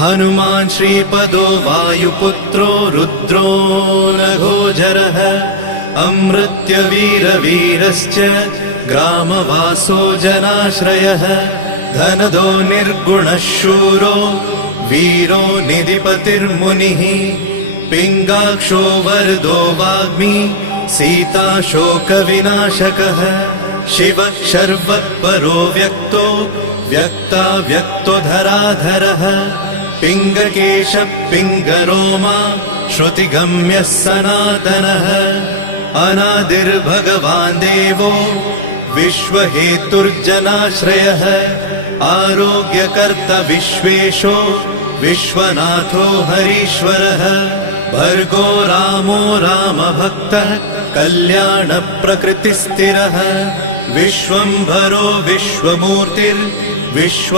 हनुमान् श्रीपदो वायुपुत्रो रुद्रो नघोजरः अमृत्यवीरवीरश्च ग्रामवासो जनाश्रयः धनदो निर्गुणः शूरो वीरो निधिपतिर्मुनिः पिङ्गाक्षो वरदो वाग्मी सीताशोकविनाशकः शिवः शर्वत्परो व्यक्तो व्यक्तो धराधरः पिङ्गकेशः पिङ्गरोमा श्रुतिगम्यः सनातनः अनादिर्भगवान् देवो विश्वहेतुर्जनाश्रयः आरोग्यकर्ता विश्वेशो विश्वनाथो हरीश्वरः भर्गो रामो रामभक्तः कल्याणप्रकृतिस्थिरः विश्वम्भरो विश्वमूर्तिर्विश्व